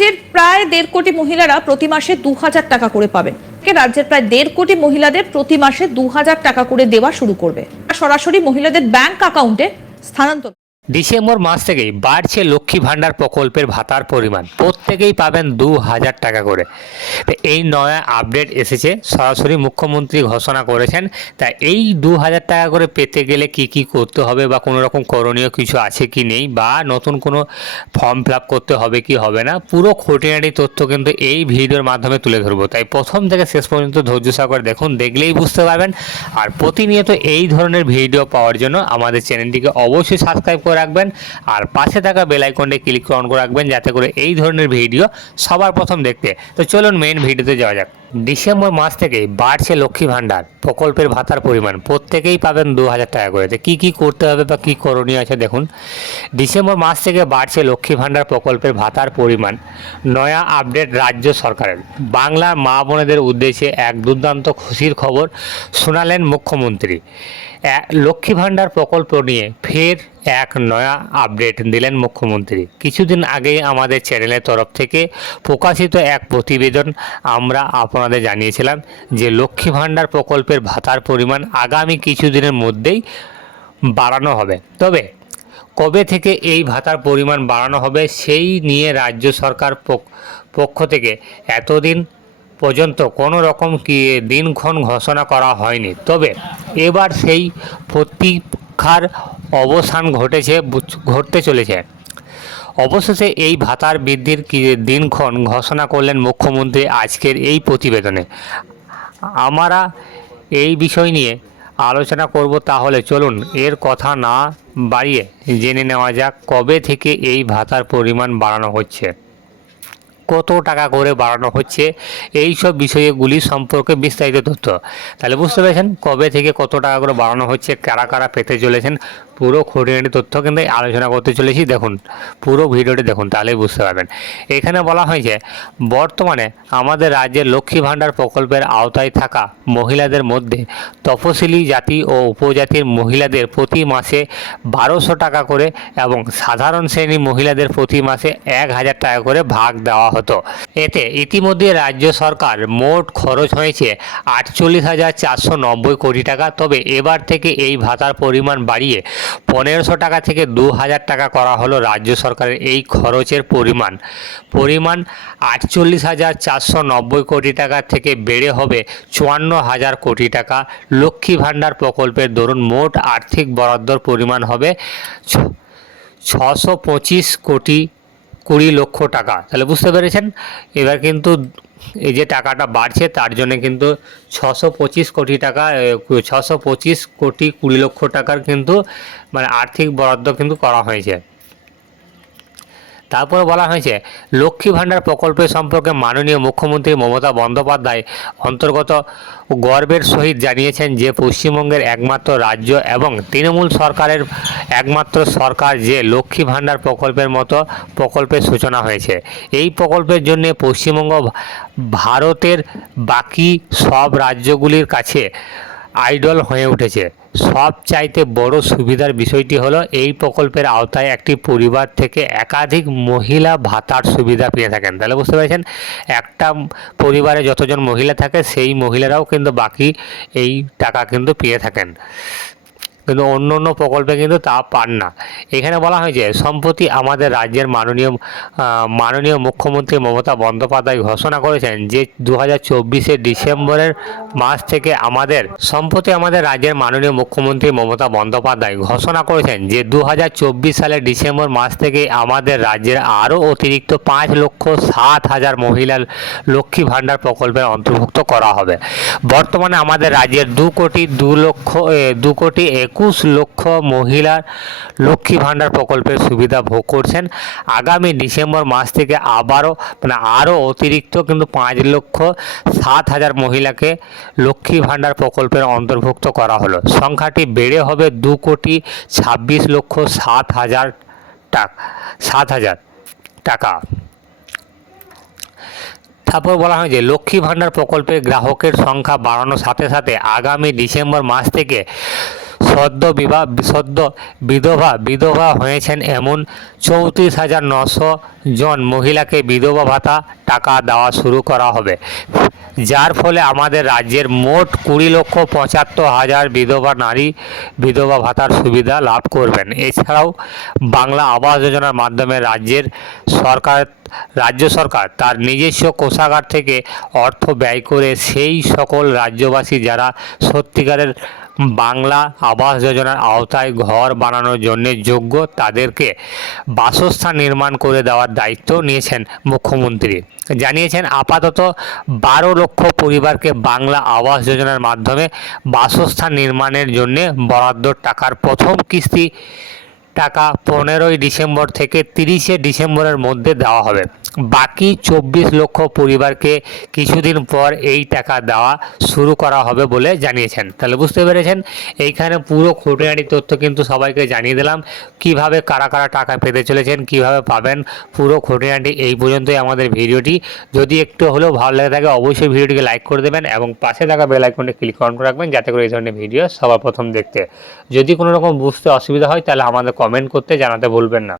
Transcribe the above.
রাজ্যের প্রায় দেড় কোটি মহিলারা প্রতি মাসে দু হাজার টাকা করে পাবেন রাজ্যের প্রায় দেড় কোটি মহিলাদের প্রতি মাসে দু হাজার টাকা করে দেওয়া শুরু করবে। সরাসরি মহিলাদের ব্যাংক অ্যাকাউন্টে স্থানান্তর ডিসেম্বর মাস থেকেই বাড়ছে লক্ষ্মী ভাণ্ডার প্রকল্পের ভাতার পরিমাণ। প্রত্যেকেই পাবেন দু হাজার টাকা করে। তো এই নয়া আপডেট এসেছে, সরাসরি মুখ্যমন্ত্রী ঘোষণা করেছেন। তা এই দু হাজার টাকা করে পেতে গেলে কি কি করতে হবে বা কোনো রকম করণীয় কিছু আছে কি নেই বা নতুন কোনো ফর্ম ফিল করতে হবে কি হবে না, পুরো খুঁটিনাটি তথ্য কিন্তু এই ভিডিওর মাধ্যমে তুলে ধরবো। তাই প্রথম থেকে শেষ পর্যন্ত ধৈর্য সহকারে দেখুন, দেখলেই বুঝতে পারবেন। আর প্রতিনিয়ত এই ধরনের ভিডিও পাওয়ার জন্য আমাদের চ্যানেলটিকে অবশ্যই সাবস্ক্রাইব করে রাখবেন। আর পাশে থাকা বেল ক্লিক অন করে রাখবেন যাতে করে এই ধরনের ভিডিও সবার প্রথম দেখতে। তো চলুন মেইন ভিডিওতে যাওয়া যাক। ডিসেম্বর মাস থেকে বাড়ছে লক্ষ্মী ভাণ্ডার প্রকল্পের ভাতার পরিমাণ। প্রত্যেকেই পাবেন দু হাজার টাকা করে। কী কী করতে হবে বা কী করণীয় আছে দেখুন। ডিসেম্বর মাস থেকে বাড়ছে লক্ষ্মী ভাণ্ডার প্রকল্পের ভাতার পরিমাণ। নয়া আপডেট রাজ্য সরকারের। বাংলার মা বোনেদের উদ্দেশ্যে এক দুর্দান্ত খুশির খবর শোনালেন মুখ্যমন্ত্রী। লক্ষ্মী ভাণ্ডার প্রকল্প নিয়ে ফের এক নয়া আপডেট দিলেন মুখ্যমন্ত্রী। কিছুদিন আগেই আমাদের চ্যানেলের তরফ থেকে প্রকাশিত এক প্রতিবেদন আমরা আপনাদের জানিয়েছিলাম যে লক্ষ্মী ভাণ্ডার প্রকল্পের ভাতার পরিমাণ আগামী কিছুদিনের মধ্যেই বাড়ানো হবে। তবে কবে থেকে এই ভাতার পরিমাণ বাড়ানো হবে সেই নিয়ে রাজ্য সরকার পক্ষ থেকে এতদিন পর্যন্ত কোনো রকম কি দিনক্ষণ ঘোষণা করা হয়নি। তবে এবার সেই প্রতীক্ষার অবসান ঘটেছে ঘটতে চলেছে। অবশেষে এই ভাতার বৃদ্ধির কি দিনক্ষণ ঘোষণা করলেন মুখ্যমন্ত্রী আজকের এই প্রতিবেদনে। আমরা এই বিষয় নিয়ে আলোচনা করব তাহলে চলুন এর কথা না বাড়িয়ে জেনে নেওয়া যাক কবে থেকে এই ভাতার পরিমাণ বাড়ানো হচ্ছে। কত টাকা করে বাড়ানো হচ্ছে এই সব বিষয়গুলি সম্পর্কে বিস্তারিত তথ্য। তাহলে বুঝতে পেরেছেন কবে থেকে কত টাকা করে বাড়ানো হচ্ছে, কারা কারা পেতে চলেছেন পুরো খুঁটিনাটি তথ্য কিন্তু আলোচনা করতে চলেছি। দেখুন, পুরো ভিডিওটি দেখুন, তাহলেই বুঝতে পারবেন। এখানে বলা হয়েছে, বর্তমানে আমাদের রাজ্যের লক্ষ্মী ভাণ্ডার প্রকল্পের আওতায় থাকা মহিলাদের মধ্যে তফসিলি জাতি ও উপজাতির মহিলাদের প্রতি মাসে বারোশো টাকা করে এবং সাধারণ শ্রেণির মহিলাদের প্রতি মাসে এক হাজার টাকা করে ভাগ দেওয়া হতো। এতে ইতিমধ্যে রাজ্য সরকার মোট খরচ হয়েছে আটচল্লিশ হাজার চারশো নব্বই কোটি টাকা। তবে এবার থেকে এই ভাতার পরিমাণ বাড়িয়ে পনেরোশো টাকা থেকে দু হাজার টাকা করা হলো রাজ্য সরকারের এই খরচের পরিমাণ। পরিমাণ আটচল্লিশ হাজার চারশো নব্বই কোটি টাকা থেকে বেড়ে হবে চুয়ান্ন হাজার কোটি টাকা। লক্ষ্মী ভাণ্ডার প্রকল্পের দরুন মোট আর্থিক বরাদ্দর পরিমাণ হবে ছশো পঁচিশ কোটি কুড়ি লক্ষ টাকা। তাহলে বুঝতে পেরেছেন? এবার কিন্তু এই যে টাকাটা বাড়ছে, তার জন্য কিন্তু ছশো পঁচিশ কোটি টাকা ছশো পঁচিশ কোটি কুড়ি লক্ষ টাকার কিন্তু মানে আর্থিক বরাদ্দ কিন্তু করা হয়েছে। তারপরে বলা হয়েছে, লক্ষ্মী ভাণ্ডার প্রকল্পের সম্পর্কে মাননীয় মুখ্যমন্ত্রী মমতা বন্দ্যোপাধ্যায় অন্তর্গত গর্বের সহিত জানিয়েছেন যে, পশ্চিমবঙ্গের একমাত্র রাজ্য এবং তৃণমূল সরকারের একমাত্র সরকার যে, লক্ষ্মী ভাণ্ডার প্রকল্পের মতো প্রকল্পের সূচনা হয়েছে। এই প্রকল্পের জন্য পশ্চিমবঙ্গ, ভারতের বাকি সব রাজ্যগুলির কাছে আইডল হয়ে উঠেছে। সব চাইতে বড় সুবিধার বিষয়টি হলো, এই প্রকল্পের আওতায় একটি পরিবার থেকে একাধিক মহিলা ভাতার সুবিধা পেয়ে থাকেন। তাহলে বুঝতে পারছেন? একটা পরিবারে যতজন মহিলা থাকে, সেই মহিলারাও কিন্তু বাকি এই টাকা কিন্তু পেয়ে থাকেন। কিন্তু অন্য অন্য প্রকল্পে কিন্তু তা পান না। এখানে বলা হয়েছে সম্প্রতি আমাদের রাজ্যের মাননীয় মাননীয় মুখ্যমন্ত্রী মমতা বন্দ্যোপাধ্যায় ঘোষণা করেছেন যে দু হাজার ডিসেম্বরের মাস থেকে আমাদের, সম্প্রতি আমাদের রাজ্যের মাননীয় মুখ্যমন্ত্রী মমতা বন্দ্যোপাধ্যায় ঘোষণা করেছেন যে দু হাজার চব্বিশ সালের ডিসেম্বর মাস থেকে আমাদের রাজ্যের আরও অতিরিক্ত পাঁচ লক্ষ সাত হাজার মহিলার লক্ষ্মী ভাণ্ডার প্রকল্পের অন্তর্ভুক্ত করা হবে। বর্তমানে আমাদের রাজ্যের দু কোটি দু লক্ষ দু কোটি একুশ লক্ষ মহিলার লক্ষ্মী ভাণ্ডার প্রকল্পের সুবিধা ভোগ করছেন। আগামী ডিসেম্বর মাস থেকে আবারও মানে আরও অতিরিক্ত কিন্তু পাঁচ লক্ষ সাত হাজার মহিলাকে লক্ষ্মী ভাণ্ডার প্রকল্পের অন্তর্ভুক্ত করা হলো। সংখ্যাটি বেড়ে হবে দু কোটি ছাব্বিশ লক্ষ সাত হাজার টাকা, সাত হাজার টাকা। তারপর বলা হয় যে, লক্ষ্মী ভাণ্ডার প্রকল্পের গ্রাহকের সংখ্যা বাড়ানোর সাথে সাথে আগামী ডিসেম্বর মাস থেকে সদ্য বিবাহ, সদ্য বিধবা বিধবা হয়েছেন এমন চৌত্রিশ হাজার নশো জন মহিলাকে বিধবা ভাতা টাকা দেওয়া শুরু করা হবে। যার ফলে আমাদের রাজ্যের মোট কুড়ি লক্ষ পঁচাত্তর হাজার বিধবা নারী বিধবা ভাতার সুবিধা লাভ করবেন। এছাড়াও বাংলা আবাস যোজনার মাধ্যমে রাজ্যের সরকার, রাজ্য সরকার তার নিজস্ব কোষাগার থেকে অর্থ ব্যয় করে সেই সকল রাজ্যবাসী যারা সত্যিকারের বাংলা আবাস যোজনার আওতায় ঘর বানানোর জন্য যোগ্য তাদেরকে বাসস্থান নির্মাণ করে দেওয়ার দায়িত্ব নিয়েছেন মুখ্যমন্ত্রী। জানিয়েছেন, আপাতত বারো লক্ষ পরিবারকে বাংলা আবাস যোজনার মাধ্যমে বাসস্থান নির্মাণের জন্য বরাদ্দ টাকার প্রথম কিস্তি টাকা পনেরোই ডিসেম্বর থেকে তিরিশে ডিসেম্বরের মধ্যে দেওয়া হবে। বাকি চব্বিশ লক্ষ পরিবারকে কিছুদিন পর এই টাকা দেওয়া শুরু করা হবে বলে জানিয়েছেন। তাহলে বুঝতে পেরেছেন? এইখানে পুরো খুঁটিনাটি তথ্য কিন্তু সবাইকে জানিয়ে দিলাম। কীভাবে, কারা কারা টাকা পেতে চলেছেন, কীভাবে পাবেন, পুরো খুঁটিনাটি এই পর্যন্তই আমাদের ভিডিওটি। যদি একটু হলেও ভালো লেগে থাকে, অবশ্যই ভিডিওটিকে লাইক করে দেবেন এবং পাশে থাকা বেল আইকনটি ক্লিক অন করে রাখবেন যাতে করে এই ধরনের ভিডিও সবার প্রথম দেখতে। যদি কোনো রকম বুঝতে অসুবিধা হয়, তাহলে আমাদের কমেন্ট করতে জানাতে ভুলবেন না।